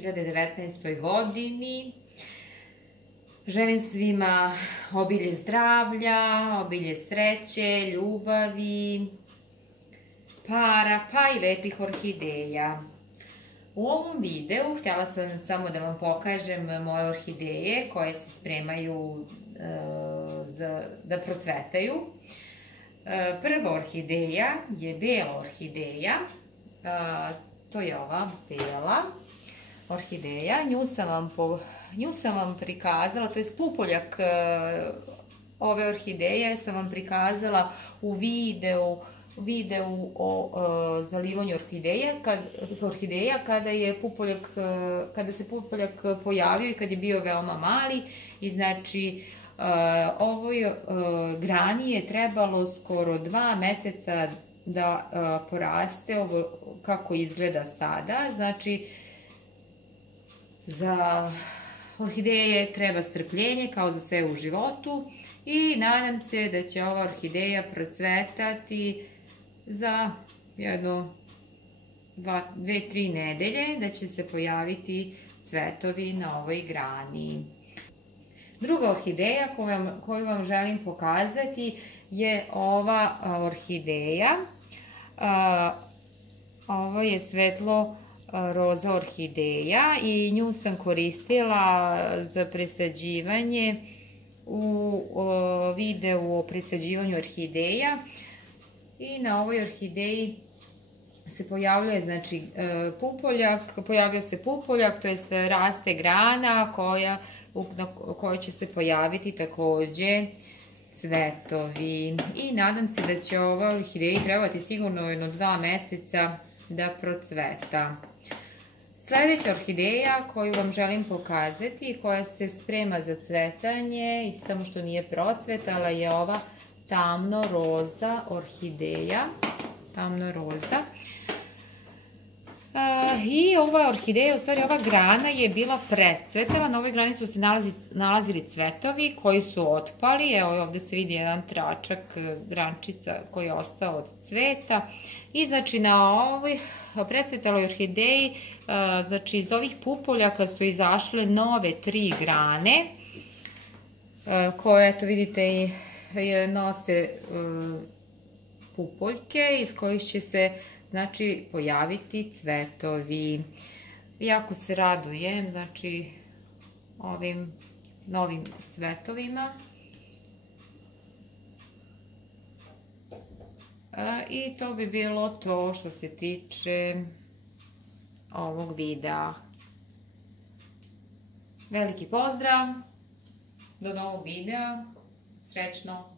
2019. godini. Želim svima obilje zdravlja, obilje sreće, ljubavi, para, pa i lepih orhideja. U ovom videu htjela sam samo da vam pokažem moje orhideje koje se spremaju da procvetaju. Prva orhideja je bela orhideja, to je ova bela orhideja, nju sam vam prikazala, to je pupoljak ove orhideje sam vam prikazala u videu o zalivanju orhideja kada se pupoljak pojavio i kad je bio veoma mali i znači ovoj grani je trebalo skoro 2 meseca da poraste kako izgleda sada. Znači za orhideje treba strpljenje kao za sve u životu i nadam se da će ova orhideja procvetati za jedno 2-3 nedelje, da će se pojaviti cvetovi na ovoj grani. Druga orhideja koju vam želim pokazati je ova orhideja. Ovo je svetlo roza orhideja i nju sam koristila za presađivanje u videu o presađivanju orhideja. I na ovoj orhideji se pojavljuje, znači, pojavio se pupoljak, to jest raste grana na kojoj će se pojaviti takođe cvetovi. I nadam se da će ova orhideja trebati sigurno jedno 2 meseca da procveta. Sledeća orhideja koju vam želim pokazati, koja se sprema za cvetanje i samo što nije procvetala, je ova tamno roza orhideja. Tamno roza. I ova orhideja, u stvari ova grana je bila precvetala. Na ovoj grani su se nalazili cvetovi koji su otpali. Evo ovde se vidi jedan tračak grančica koji je ostao od cveta. I znači na ovoj precvetaloj orhideji, znači iz ovih pupoljaka su izašle nove 3 grane koje, eto vidite, nose pupoljke iz kojih će se, znači, pojaviti cvetovi. Jako se radujem, znači, ovim novim cvetovima. I to bi bilo to što se tiče ovog videa. Veliki pozdrav, do novog videa, srećno!